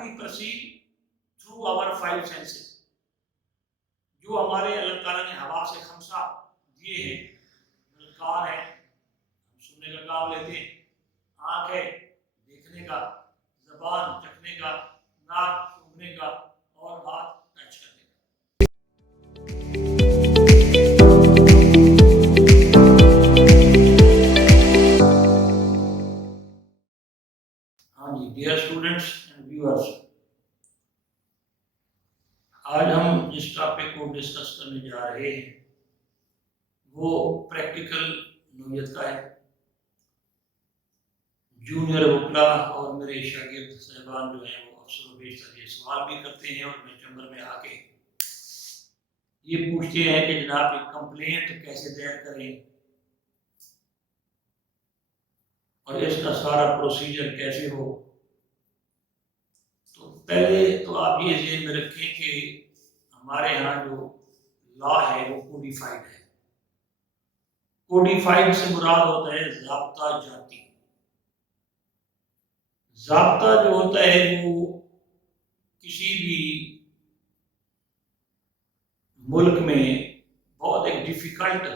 we perceive through our five senses. جو ہمارے اللہ تعالیٰ نے حواس خمسہ دیے ہیں، کان ہے، ہم سننے کا کام لیتے ہیں، آنکھ ہے دیکھنے کا، زبان چکھنے کا، ناک سونگھنے کا، اور ہاتھ ٹچ کرنے کا۔ ہاں جی ڈیئر اسٹوڈنٹس اینڈ ویورس، آج ہم جس ٹاپک کو ڈسکس کرنے جا رہے ہیں وہ پریکٹیکل نوعیت کا ہے۔ جونیئر وکلا اور میرے شاگرد صاحبان جو ہیں وہ اکثر و بیشتر یہ سوال بھی کرتے ہیں، اور میں چیمبر میں آ کے یہ پوچھتے ہیں کہ جناب یہ کمپلینٹ کیسے دائر کریں اور اس کا سارا پروسیجر کیسے ہو۔ تو پہلے تو آپ یہ ذہن میں رکھیں کہ ہمارے ہاں جو لا ہے وہ کوڈیفائڈ ہے۔ کوڈیفائڈ سے مراد ہوتا ہے ضابطہ جاتی۔ ضابطہ جو ہوتا ہے وہ کسی بھی ملک میں بہت ایک ڈیفیکلٹ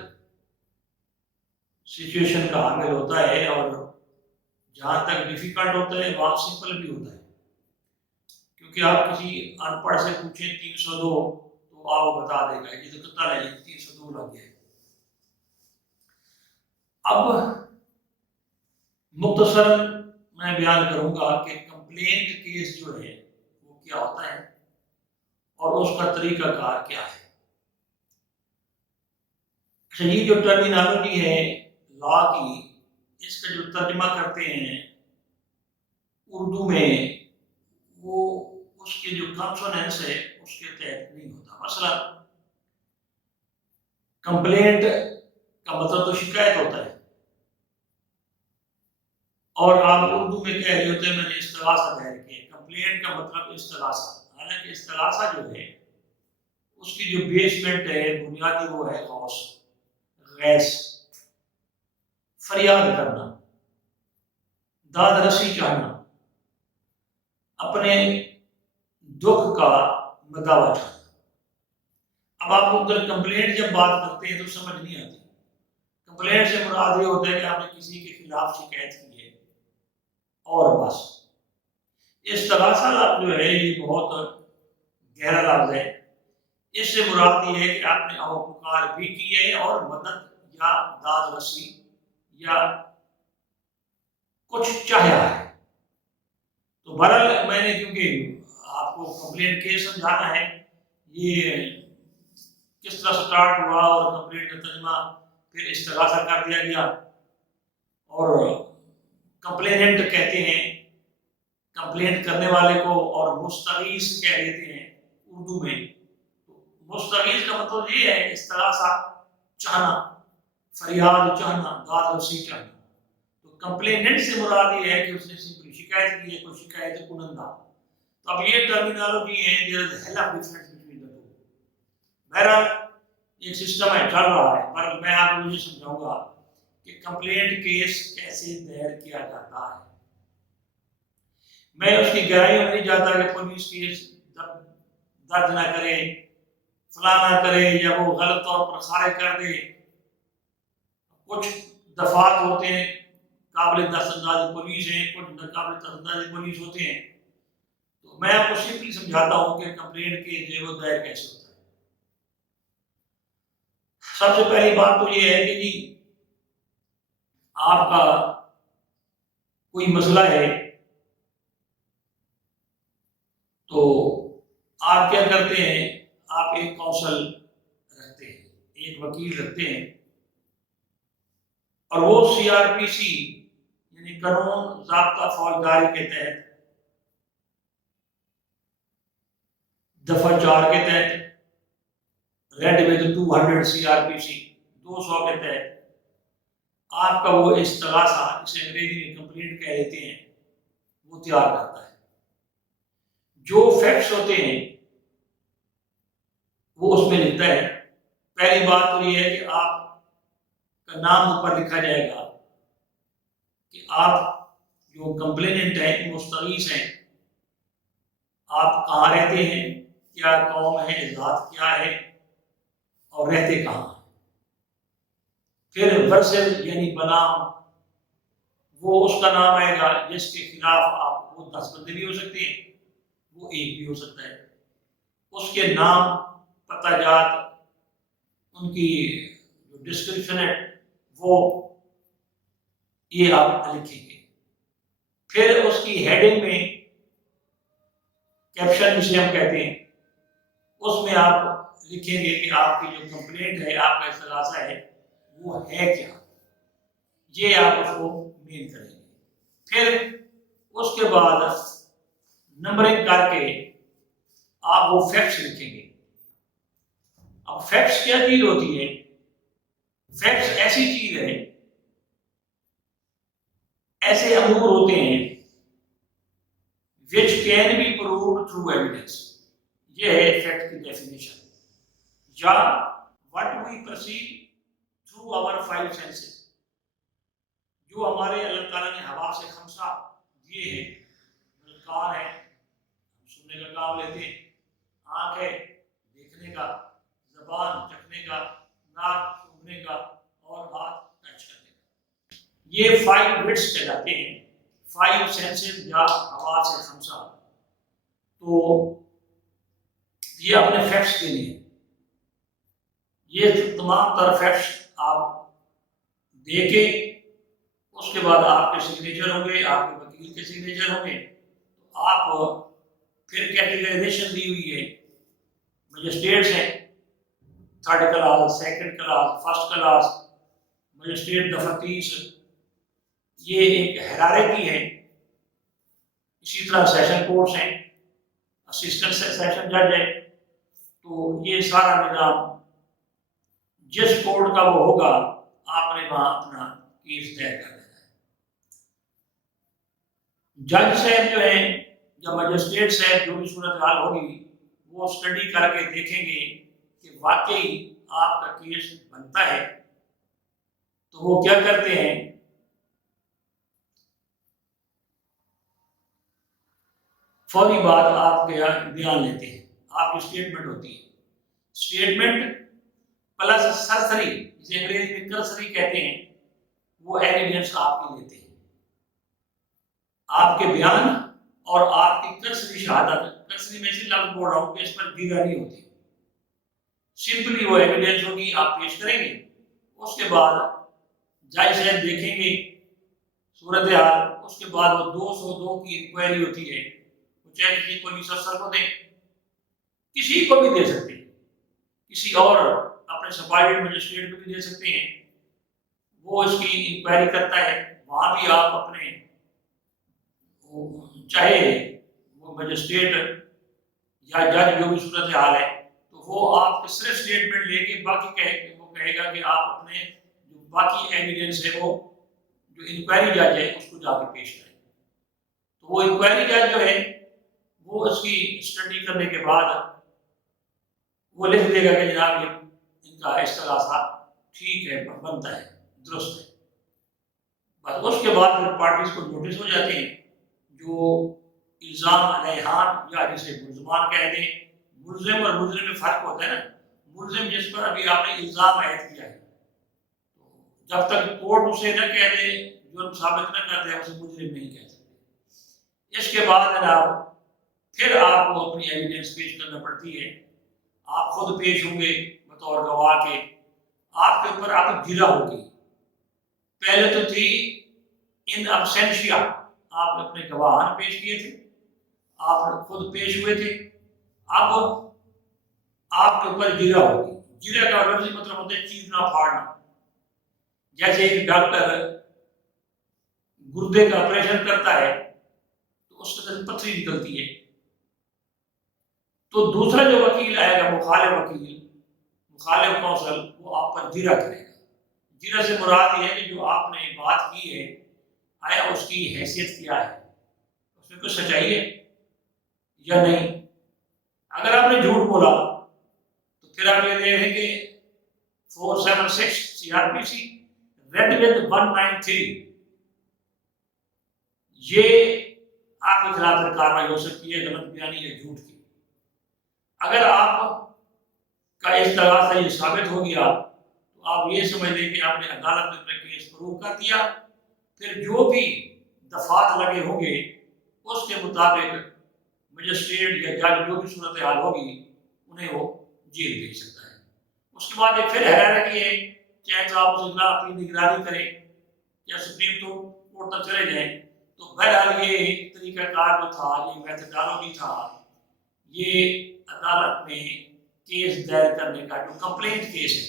سچویشن کا حامل ہوتا ہے، اور جہاں تک ڈیفیکلٹ ہوتا ہے وہاں سمپل بھی ہوتا ہے، کیونکہ آپ کسی ان پڑھ سے پوچھیں 302 تو آپ کو بتا دے گا، یہ تو کتنا ہے 302 لگ گیا ہے۔ اب مختصر میں بیان کروں گا کہ کمپلینٹ کیس جو ہے وہ کیا ہوتا ہے اور اس کا طریقہ کار کیا ہے۔ اچھا، یہ جو ٹرمینالوجی ہے لا کی، اس کا جو ترجمہ کرتے ہیں اردو میں، وہ اس کے جو کنسوننس ہے اس کے تحت نہیں ہوتا۔ مثلا کمپلینٹ کا مطلب تو شکایت ہوتا ہے، اور آپ اردو میں کہہ رہے ہوتے ہیں میں نے استغاثہ دائر کیا۔ کمپلینٹ کا مطلب استغاثہ، حالانکہ استغاثہ جو ہے اس کی جو بیسمنٹ ہے بنیادی وہ ہے غیث، فریاد کرنا، داد رسی چاہنا، اپنے دکھ کا مداوع چاہنا۔ اب آپ ادھر کمپلینٹ جب بات کرتے ہیں تو سمجھ نہیں آتی۔ کمپلینٹ سے مراد یہ ہوتا ہے کہ آپ نے کسی کے خلاف شکایت کی ہے اور بس۔ استغاثہ لفظ جو ہے یہ بہت گہرا لفظ ہے۔ اس سے مراد یہ ہے کہ آپ نے پکار بھی کی ہے اور مدد یا داد رسی یا کچھ چاہیا ہے۔ تو بہرحال میں نے کیونکہ آپ کو کمپلینٹ کیس سمجھانا ہے، یہ کس طرح سٹارٹ ہوا اور کمپلینٹ کا ترجمہ پھر استغاثہ کر دیا گیا، اور کمپلیننٹ کہتے ہیں کمپلینٹ کرنے والے کو، اور مستغیث کہہ دیتے ہیں اردو میں۔ مستغیث کا مطلب یہ ہے استغاثہ چاہنا، فریاد چاہنا، داد رسی چاہنا۔ تو کمپلیننٹ سے مراد یہ ہے کہ اس نے سمپلی شکایت کی ہے، کوئی شکایت کنندہ۔ تو اب یہ ٹرمینالوجی ہے، there is a hell of difference between the two۔ بہرحال ایک سسٹم ہے چل رہا ہے، پر میں آپ کو یہ سمجھاؤں گا کہ کمپلینٹ کیس کیسے دائر کیا جاتا ہے۔ میں اس کی گہرائی میں نہیں جاتا کہ پولیس کیس درج نہ کرے، فلاں نہ کرے، یا وہ غلط طور پر خارج کر دے۔ کچھ دفعات ہوتے ہیں قابل دست انداز پولیس ہیں، کچھ ناقابل دست انداز پولیس ہوتے ہیں۔ تو میں آپ کو سمپلی سمجھاتا ہوں کہ کمپلینٹ کے جو وہ دائر کیسے ہوتا ہے۔ سب سے پہلی بات تو یہ ہے کہ جی آپ کا کوئی مسئلہ ہے تو آپ کیا کرتے ہیں، آپ ایک کونسل رکھتے ہیں، ایک وکیل رکھتے ہیں، اور وہ CRPC یعنی قانون ضابطہ فوجداری کے تحت دفعہ 4 کے تحت ریڈ ود 200 CRPC 200 کے تحت آپ کا وہ استغاثہ، جسے انگریزی میں کمپلینٹ کہہ دیتے ہیں، وہ تیار کرتا ہے۔ جو فیکٹس ہوتے ہیں وہ اس میں لکھتا ہے۔ پہلی بات تو یہ ہے کہ آپ کا نام اوپر لکھا جائے گا کہ آپ جو کمپلیننٹ ہیں، مستغیث ہیں، آپ کہاں رہتے ہیں، کیا قوم ہے، ذات کیا ہے، اور رہتے کہاں ہیں۔ پھر ورسل یعنی بنام، وہ اس کا نام آئے گا جس کے خلاف آپ وہ 10 بندے بھی ہو سکتے ہیں، وہ ایک بھی ہو سکتا ہے۔ اس کے نام، پتہ جات، ان کی جو ڈسکرپشن ہے وہ یہ آپ لکھیں گے۔ پھر اس کی ہیڈنگ میں کیپشن جسے ہم کہتے ہیں، اس میں آپ لکھیں گے کہ آپ کی جو کمپلینٹ ہے، آپ کا استغاثہ ہے، وہ ہے کیا، یہ آپ اس کو مین کریں گے۔ پھر اس کے بعد نمبرنگ کر کے آپ وہ فیکٹس لکھیں گے۔ اب فیکٹس کیا چیز ہوتی ہے؟ فیکٹس ایسی چیز ہے، ایسے امور ہوتے ہیں which can be proved through evidence۔ یہ ہے فیکٹ کی ڈیفینیشن، یا what we perceive through our five senses، جو ہمارے اللہ تعالیٰ نے حواس خمسہ دیے ہیں، کان ہے، سننے کا کام لیتے ہیں، آنکھ ہے دیکھنے کا، زبان چکھنے کا، ناک سونگھنے کا، اور ہاتھ ٹچ کرنے کا۔ یہ 5 بٹس کہلاتے ہیں، 5 سینسز یا حواس خمسہ۔ تو یہ اپنے فیکٹس کے لیے، یہ تمام تر فیکٹس آپ دے کے اس کے بعد آپ کے سگنیچر ہوں گے، آپ کے وکیل کے سگنیچر ہوں گے، تو آپ پھر کیٹیگرائزیشن دی ہوئی ہے، مجسٹریٹس ہیں، 3rd class, 2nd class, 1st class, magistrate دفتیس، یہ ایک ہیرارکی ہے۔ اسی طرح سیشن کورٹس ہیں، اسسٹنٹ سیشن جج ہے۔ تو یہ سارا نظام جس کورٹ کا وہ ہوگا، آپ نے وہاں اپنا کیس طے کر دینا ہے۔ جج صاحب جو ہیں یا مجسٹریٹ صاحب، جو بھی صورتحال ہوگی، وہ اسٹڈی کر کے دیکھیں گے کہ واقعی آپ کا کیس بنتا ہے، تو وہ کیا کرتے ہیں، فوری بات آپ کے بیان لیتے ہیں، آپ کی اسٹیٹمنٹ ہوتی ہے۔ اسٹیٹمنٹ پلس سرسری، جسے انگریزی میں کرسری کہتے ہیں، وہ ایویڈنس آپ کی لیتے ہیں۔ آپ کے بیان اور آپ کی کرسری شہادت، کرسری میں سے لفظ بول رہا ہوں کہ اس پر دیگر نہیں ہوتی، سمپلی وہ ایویڈنس ہوگی، آپ پیش کریں گے۔ اس کے بعد جج صاحب دیکھیں گے صورتحال، اس کے بعد وہ 202 کی انکوائری ہوتی ہے، وہ چاہے کسی پولیس افسر کو دیں، کسی کو بھی دے سکتے ہیں، کسی اور اپنے سپارٹیٹ مجسٹریٹ کو بھی دے سکتے ہیں، وہ اس کی انکوائری کرتا ہے۔ وہاں بھی آپ اپنے چاہے وہ مجسٹریٹ یا جج جو بھی صورتحال ہے، تو وہ آپ کے صرف اسٹیٹمنٹ لے کے باقی وہ کہے گا کہ آپ اپنے جو باقی ایویڈنس ہے، وہ جو انکوائری جج ہے اس کو جا کے پیش کریں۔ تو وہ انکوائری جج جو ہے وہ اس کی اسٹڈی کرنے کے بعد وہ لکھ دے گا کہ جناب یہ ان کا استغاثہ ٹھیک ہے، بنتا ہے، درست ہے۔ بس اس کے بعد پھر پارٹیز کو نوٹس ہو جاتے ہیں، جو الزام علیہان یا جسے ملزمان کہہ دیں۔ ملزم اور مجرم میں فرق ہوتا ہے نا، ملزم جس پر ابھی آپ نے الزام عائد کیا ہے، جب تک کورٹ اسے نہ کہہ دے، جرم ثابت نہ کر دے، اسے مجرم نہیں کہہ سکتے۔ اس کے بعد جناب پھر آپ کو اپنی ایویڈنس پیش کرنا پڑتی ہے، آپ خود پیش ہوں گے بطور گواہ کے، آپ کے اوپر آپ گرا ہوگی۔ پہلے تو تھی ان ابسینشیا، آپ نے اپنے گواہان پیش کیے تھے، آپ خود پیش ہوئے تھے، اب آپ کے اوپر گرا ہوگی۔ گرا کا لفظی مطلب ہوتا ہے چیرنا پھاڑنا، جیسے ایک ڈاکٹر گردے کا آپریشن کرتا ہے تو اس کے اندر پتھری نکلتی ہے، تو دوسرا جو وکیل آئے گا، مخالف وکیل، مخالف کونسل، وہ آپ پر گرا کرے گا۔ گرا سے مراد یہ ہے کہ جو آپ نے بات کی ہے، آیا اس کی حیثیت کیا ہے، اس میں کچھ سچائی ہے یا نہیں۔ اگر آپ نے جھوٹ بولا تو پھر آپ یہ دیکھیں کہ 476 CRPC ریڈ ود 193، یہ آپ کے خلاف پھر کارروائی ہو سکتی ہے غلط بیانی یا جھوٹ کی۔ اگر آپ کا اس طرح سے یہ ثابت ہو گیا تو آپ یہ سمجھ لیں کہ آپ نے عدالت میں اپنا کیس پروو کر دیا، پھر جو بھی دفعات لگے ہوں گے اس کے مطابق مجسٹریٹ یا جج جو بھی صورتحال ہوگی انہیں وہ جیل بھیج سکتا ہے۔ اس کے بعد ایک پھر ہیرارکی ہے، چاہے تو آپ اس اجلاس اپنی نگرانی کریں یا سپریم کورٹ تک چلے جائیں۔ تو بہرحال یہ طریقہ کار جو تھا، یہ میتھڈالوجی تھا، یہ عدالت میں کیس دائر کرنے کا جو کمپلینٹ کیس ہے،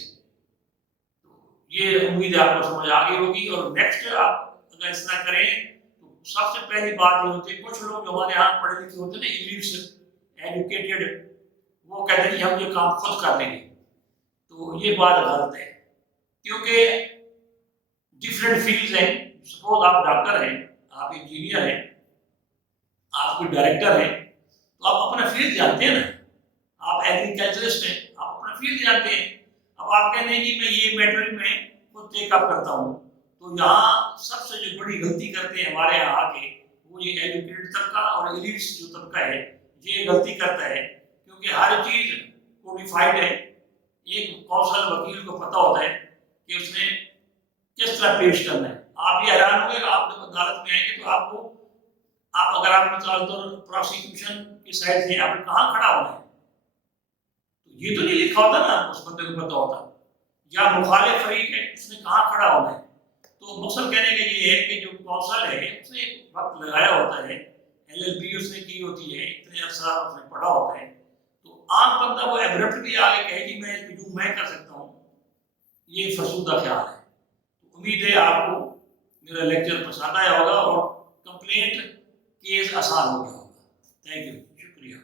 یہ امید ہے آپ کو سمجھ آ گئی ہوگی۔ اور نیکسٹ آپ اگر اس طرح کریں تو سب سے پہلی بات یہ ہوتی ہے، کچھ لوگ جو ہمارے یہاں پڑھے لکھے ہوتے ہیں نا، انگلش ایجوکیٹڈ، وہ کہتے ہیں کہ ہم یہ کام خود کر لیں گے، تو یہ بات غلط ہے، کیونکہ ڈفرینٹ فیلڈز ہیں۔ سپوز آپ ڈاکٹر ہیں، آپ انجینئر ہیں، آپ کوئی ڈائریکٹر ہیں، تو آپ اپنا فیلڈ جانتے ہیں نا، آپ ایگریکلچرسٹ ہیں، آپ اپنا فیلڈ جانتے ہیں۔ اب آپ کہتے ہیں کہ میں یہ میٹر میں خود ٹیک اپ کرتا ہوں، تو یہاں سب سے جو بڑی غلطی کرتے ہیں ہمارے یہاں آ کے، وہ یہ ایجوکیٹڈ طبقہ اور ایلیٹس جو طبقہ ہے، یہ غلطی کرتا ہے، کیونکہ ہر چیز کوڈیفائڈ ہے۔ ایک قوصل وکیل کو پتہ ہوتا ہے کہ اس نے کس طرح پیش کرنا ہے۔ آپ یہ حیران ہوں گے، آپ جب عدالت میں آئیں گے تو آپ اگر آپ مثال طور پروسیکیوشن کی سائڈ سے آپ نے کہاں کھڑا ہونا ہے، تو یہ تو نہیں لکھا ہوتا نا، اس بندے کو پتہ ہوتا، یا مخالف فریق ہے اس نے کہاں کھڑا ہونا ہے۔ تو مقصد کہنے کا یہ ہے کہ جو قوصل ہے اس نے ایک وقت لگایا ہوتا ہے، LLB اس نے کی ہوتی ہے، اتنے عرصہ اس نے پڑھا ہوتا ہے، تو عام بندہ وہ ایبرپٹلی آگے کہے کہ میں کر سکتا ہوں، یہ فرسودہ خیال ہے۔ تو امید ہے آپ کو میرا لیکچر پسند آیا ہوگا اور کمپلینٹ کیس آسان ہو گیا ہوگا۔ تھینک یو، شکریہ۔